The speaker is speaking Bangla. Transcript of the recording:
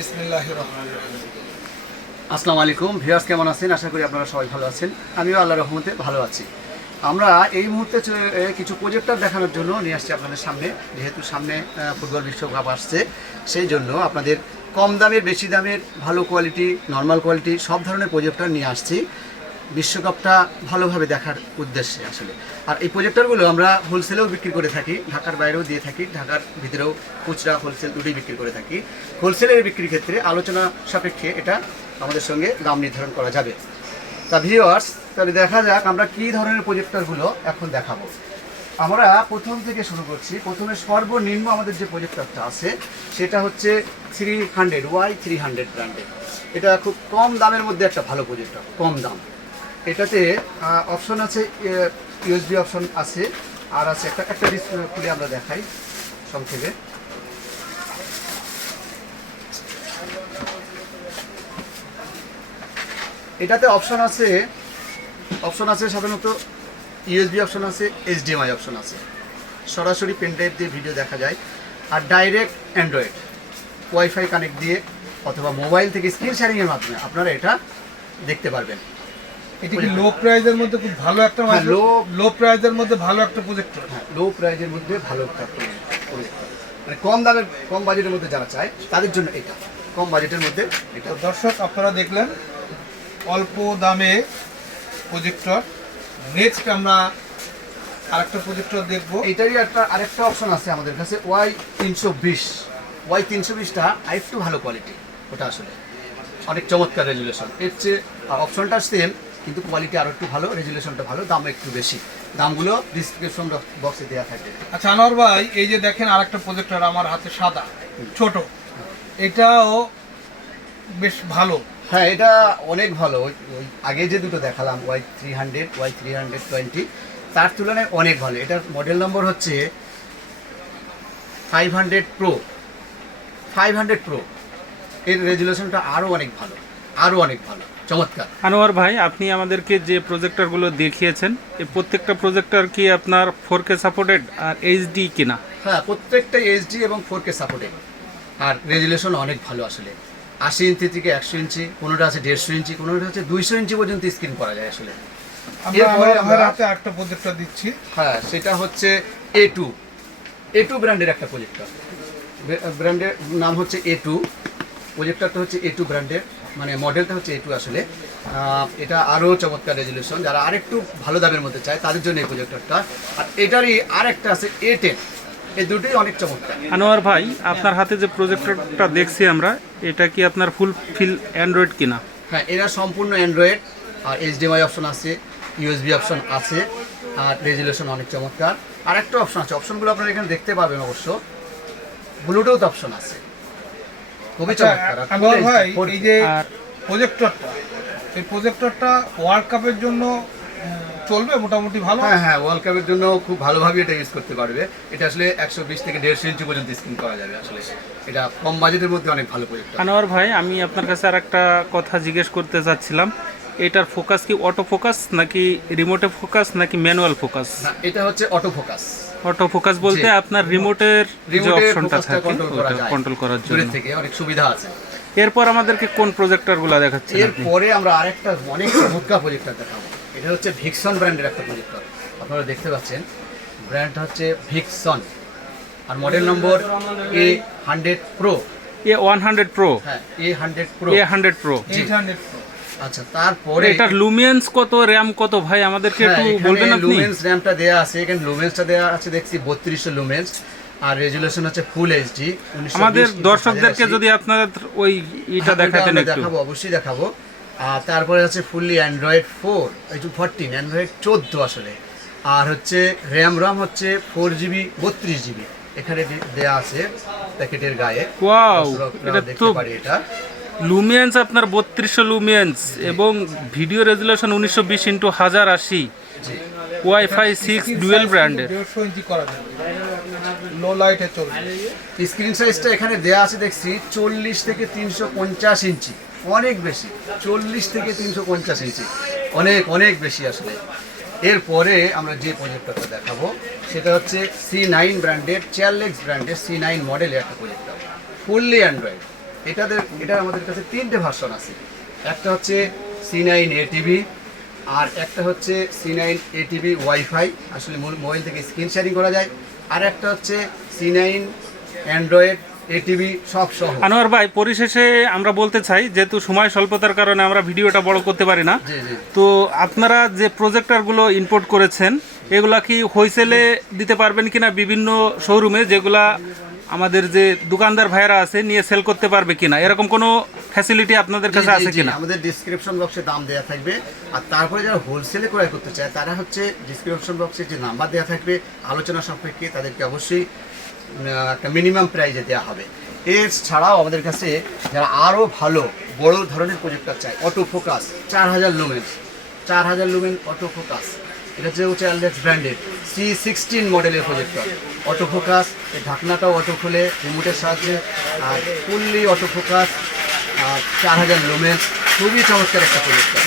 বিসমিল্লাহির রহমানির রহিম। আসসালামু আলাইকুম ভিউয়ার্স, কেমন আছেন? আশা করি আপনারা সবাই ভালো আছেন। আমিও আল্লাহর রহমতে ভালো আছি। আমরা এই মুহূর্তে কিছু প্রজেক্টর দেখানোর জন্য নিয়ে আসছি আপনাদের সামনে। যেহেতু সামনে ফুটবল বিশ্বকাপ আসছে, সেই জন্য আপনাদের কম দামের, বেশি দামের, ভালো কোয়ালিটি, নর্মাল কোয়ালিটি সব ধরনের প্রজেক্টর নিয়ে আসছি বিশ্বকাপটা ভালোভাবে দেখার উদ্দেশ্যে আসলে। আর এই প্রজেক্টরগুলো আমরা হোলসেলেও বিক্রি করে থাকি, ঢাকার বাইরেও দিয়ে থাকি, ঢাকার ভিতরেও খুচরা হোলসেল দুটোই বিক্রি করে থাকি। হোলসেলের বিক্রির ক্ষেত্রে আলোচনা সাপেক্ষে এটা আমাদের সঙ্গে দাম নির্ধারণ করা যাবে। তা ভিউয়ার্স, তাহলে দেখা যাক আমরা কী ধরনের প্রজেক্টরগুলো এখন দেখাবো। আমরা প্রথম থেকে শুরু করছি। প্রথমে সর্বনিম্ন আমাদের যে প্রজেক্টরটা আছে সেটা হচ্ছে 300Y300 ব্র্যান্ডের। এটা খুব কম দামের মধ্যে একটা ভালো প্রজেক্টর, কম দাম। এটাতে অপশন আছে, ইউএসবি অপশন আছে, আর আছে একটা ডিসপ্লে খুলে আমরা দেখাই সংক্ষেপে। এটাতে অপশন আছে সাধারণত ইউএসবি অপশন আছে, এইচডিএমআই অপশন আছে, সরাসরি পেন ড্রাইভ দিয়ে ভিডিও দেখা যায়, আর ডাইরেক্ট অ্যান্ড্রয়েড ওয়াইফাই কানেক্ট দিয়ে অথবা মোবাইল থেকে স্ক্রিন শেয়ারিংয়ের মাধ্যমে আপনারা এটা দেখতে পারবেন। এটা কি লো প্রাইজের মধ্যে খুব ভালো একটা লো প্রাইজের মধ্যে ভালো একটা প্রজেক্টর? হ্যাঁ, লো প্রাইজের মধ্যে ভালো একটা প্রজেক্টর, মানে কম দামের, কম বাজেটের মধ্যে যারা চায় তাদের জন্য এটা, কম বাজেটের মধ্যে এটা। দর্শক, আপনারা দেখলেন অল্প দামে প্রজেক্টর। নেক্সট আমরা আরেকটা প্রজেক্টর দেখব। এটারই আরেকটা অপশন আছে আমাদের কাছে, Y320টা আরেকটু ভালো কোয়ালিটি। ওটা আসলে অনেক চমৎকার রেজুলেশন। এর চেয়ে অপশনটা সেম, কিন্তু কোয়ালিটি আরও একটু ভালো, রেজুলেশনটা ভালো, দাম একটু বেশি। দামগুলো ডিসক্রিপশন বক্সে দেওয়া থাকবে। আচ্ছা আনোয়ার ভাই, এই যে দেখেন আরেকটা প্রজেক্টর আমার হাতে, সাদা ছোট, এটাও বেশ ভালো। হ্যাঁ, এটা অনেক ভালো। ওই আগে যে দুটো দেখালাম Y320, তার তুলনায় অনেক ভালো। এটার মডেল নম্বর হচ্ছে 500 Pro। এর রেজুলেশনটা আরও অনেক ভালো, চমৎকার। আনোয়ার ভাই, আপনি আমাদেরকে যে প্রজেক্টরগুলো দেখিয়েছেন, এই প্রত্যেকটা প্রজেক্টর কি আপনার 4K সাপোর্টেড আর এইচডি কিনা? হ্যাঁ, প্রত্যেকটা এইচডি এবং 4K সাপোর্টেড, আর রেজুলেশন অনেক ভালো আসলে। 80 ইঞ্চি থেকে 100 ইঞ্চি, কোনোটা আছে 150 ইঞ্চি, কোনোটা হচ্ছে 200 ইঞ্চি পর্যন্ত স্ক্রিন করা যায় আসলে। এরপরে আমরা হাতে একটা প্রজেক্টর দিচ্ছি। হ্যাঁ, সেটা হচ্ছে A2 ব্র্যান্ডের একটা প্রজেক্টর। ব্র্যান্ডের নাম হচ্ছে A2, প্রজেক্টরটা হচ্ছে A2 ব্র্যান্ডের, মানে মডেলটা হচ্ছে A2 আসলে। এটা আরও চমৎকার রেজুলেশন, যারা আরেকটু ভালো দামের মধ্যে চায় তাদের জন্য এই প্রজেক্টরটা। আর এটারই আরেকটা আছে A10, এই দুটোই অনেক চমৎকার। আনোয়ার ভাই, আপনার হাতে যে প্রজেক্টরটা দেখছি আমরা, এটা কি আপনার ফুল অ্যান্ড্রয়েড কিনা? হ্যাঁ, এরা সম্পূর্ণ অ্যান্ড্রয়েড, আর এইচডিএমআই অপশন আছে, ইউএসবি অপশন আছে, আর রেজুলেশন অনেক চমৎকার। আর একটা অপশন আছে, অপশনগুলো আপনারা এখানে দেখতে পাবেন অবশ্য, ব্লুটুথ অপশন আছে, খুবই চমৎকার। আনোয়ার ভাই, এই যে প্রজেক্টরটা, এই প্রজেক্টরটা ওয়ার্ল্ড কাপের জন্য চলবে মোটামুটি ভালো? হ্যাঁ, ওয়ার্ল্ড কাপের জন্য খুব ভালোভাবে এটা ইউজ করতে পারবে। এটা আসলে 120 থেকে 150 ইঞ্চি পর্যন্ত স্ক্রিন করা যাবে আসলে। এটা কম বাজেটের মধ্যে অনেক ভালো প্রজেক্টর। আনোয়ার ভাই, আমি আপনার কাছে আর একটা কথা জিজ্ঞেস করতে চাচ্ছিলাম, এটার ফোকাস কি অটো ফোকাস নাকি রিমোটে ফোকাস নাকি ম্যানুয়াল ফোকাস? না, এটা হচ্ছে অটো ফোকাস। অটো ফোকাস বলতে আপনার রিমোটের যে অপশনটা থাকে কন্ট্রোল করার জন্য থেকে অনেক সুবিধা আছে। এরপর আমাদেরকে কোন প্রজেক্টরগুলো দেখাচ্ছেন? এরপরে আমরা আরেকটা অনেক চমৎকার প্রজেক্টর দেখাবো। এটা হচ্ছে ভিক্সন ব্র্যান্ডের একটা প্রজেক্টর, আপনারা দেখতে পাচ্ছেন। ব্র্যান্ডটা হচ্ছে ভিক্সন, আর model number A100 Pro। A100 Pro? হ্যাঁ, A100 Pro। 800 Pro। আচ্ছা, তারপরে এটার লুমেন্স কত, র্যাম কত ভাই আমাদেরকে একটু বলবেন আপনি? লুমেন্স র্যামটা দেয়া আছে, এখানে লুমেন্সটা দেয়া আছে দেখছি 3200 লুমেন্স, আর রেজুলেশন হচ্ছে ফুল এইচডি। আমাদের দর্শকদেরকে যদি আপনারা ওই এটা দেখাতেন একটু। দেখাবো, অবশ্যই দেখাবো। আর তারপরে হচ্ছে ফুললি অ্যান্ড্রয়েড 14 অ্যান্ড্রয়েড 14 আসলে। আর হচ্ছে র্যাম হচ্ছে 4GB 32GB এখানে দেয়া আছে প্যাকেটের গায়ে। ওয়াও, এটা দেখতে তো পারি। এটা লুমিয়েন্স আপনার 3200 লুমিয়েন্স এবং video resolution 1920x1080, wifi 6 dual ব্র্যান্ডের। 150 ইঞ্চি করা যাবে, লো লাইটে চলবে। স্ক্রিন সাইজটা এখানে দেয়া আছে দেখছি 40 থেকে 350 ইঞ্চি, অনেক বেশি। 40 থেকে 350 ইঞ্চি অনেক বেশি আসলে। এরপরে আমরা যে প্রজেক্টরটা দেখাবো সেটা হচ্ছে C9 ব্র্যান্ডের, চেয়ারলেক্স ব্র্যান্ডের C9 মডেলের একটা প্রজেক্টর, ফুললি অ্যান্ড্রয়েড। এটার আমাদের কাছে 3টে ভার্সন আছে। একটা হচ্ছে C9 ATV, আর একটা হচ্ছে C9 ATV ওয়াইফাই, আসলে মোবাইল থেকে স্ক্রিন শেয়ারিং করা যায়। আর একটা হচ্ছে C9 অ্যান্ড্রয়েড ATV সব সহ। আনোয়ার ভাই, পরিশেষে আমরা বলতে চাই, যেহেতু সময় স্বল্পতার কারণে আমরা ভিডিওটা বড় করতে পারি না, জি জি। তো আপনারা যে প্রজেক্টরগুলো ইম্পোর্ট করেছেন এগুলা কি হোলসেলে দিতে পারবেন কিনা বিভিন্ন শোরুমে, যেগুলা আমাদের যে দোকানদার ভাইয়েরা আছে নিয়ে সেল করতে পারবে কিনা, এরকম কোনো ফ্যাসিলিটি আপনাদের কাছে আছে কিনা? আমাদের ডিসক্রিপশন বক্সে দাম দেওয়া থাকবে। আর তারপরে যারা হোলসেলে ক্রয় করতে চায় তারা হচ্ছে ডিসক্রিপশন বক্সে যে নাম্বার দেওয়া থাকবে, আলোচনা সাপেক্ষে তাদেরকে অবশ্যই একটা মিনিমাম প্রাইজে দেওয়া হবে। এছাড়াও আমাদের কাছে যারা আরও ভালো বড় ধরনের প্রজেক্টর চায়, auto focus 4000 lumen auto focus, এটা হচ্ছে অ্যালডেক্স ব্র্যান্ডের C16 মডেলের প্রজেক্টর। অটো ফোকাস, এই ঢাকনাটাও অটো খুলে রিমোটের সাহায্যে, আর ফুললি অটো ফোকাস, 4000 লুমেন, খুবই চমৎকার একটা প্রজেক্টর।